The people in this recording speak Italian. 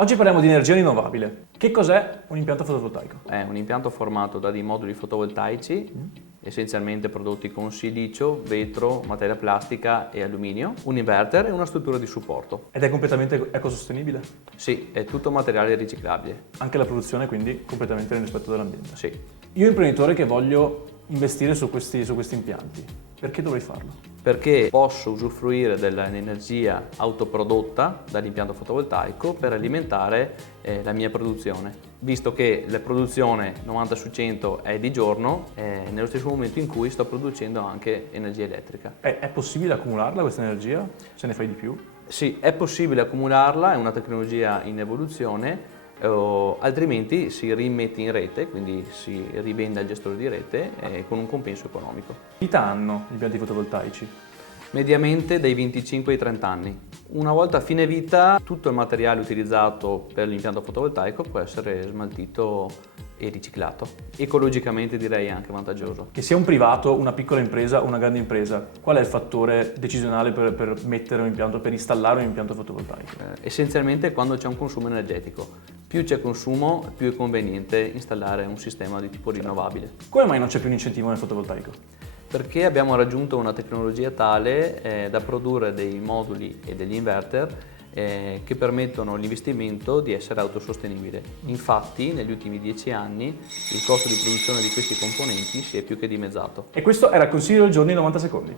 Oggi parliamo di energia rinnovabile. Che cos'è un impianto fotovoltaico? È un impianto formato da dei moduli fotovoltaici, essenzialmente prodotti con silicio, vetro, materia plastica e alluminio, un inverter e una struttura di supporto. Ed è completamente ecosostenibile? Sì, è tutto materiale riciclabile. Anche la produzione quindi completamente nel rispetto dell'ambiente. Sì. Io imprenditore che voglio investire su questi impianti, perché dovrei farlo? Perché posso usufruire dell'energia autoprodotta dall'impianto fotovoltaico per alimentare la mia produzione. Visto che la produzione 90 su 100 è di giorno, nello stesso momento in cui sto producendo anche energia elettrica. È possibile accumularla questa energia? Se ne fai di più? Sì, è possibile accumularla, è una tecnologia in evoluzione, altrimenti si rimette in rete, quindi si rivende al gestore di rete con un compenso economico. Vita hanno gli impianti fotovoltaici? Mediamente dai 25 ai 30 anni. Una volta a fine vita tutto il materiale utilizzato per l'impianto fotovoltaico può essere smaltito e riciclato. Ecologicamente direi anche vantaggioso. Che sia un privato, una piccola impresa o una grande impresa, qual è il fattore decisionale per mettere un impianto, per installare un impianto fotovoltaico? Essenzialmente quando c'è un consumo energetico. Più c'è consumo, più è conveniente installare un sistema di tipo rinnovabile. Come mai non c'è più un incentivo nel fotovoltaico? Perché abbiamo raggiunto una tecnologia tale da produrre dei moduli e degli inverter che permettono l'investimento di essere autosostenibile. Infatti negli ultimi 10 anni il costo di produzione di questi componenti si è più che dimezzato. E questo era il consiglio del giorno in 90 secondi.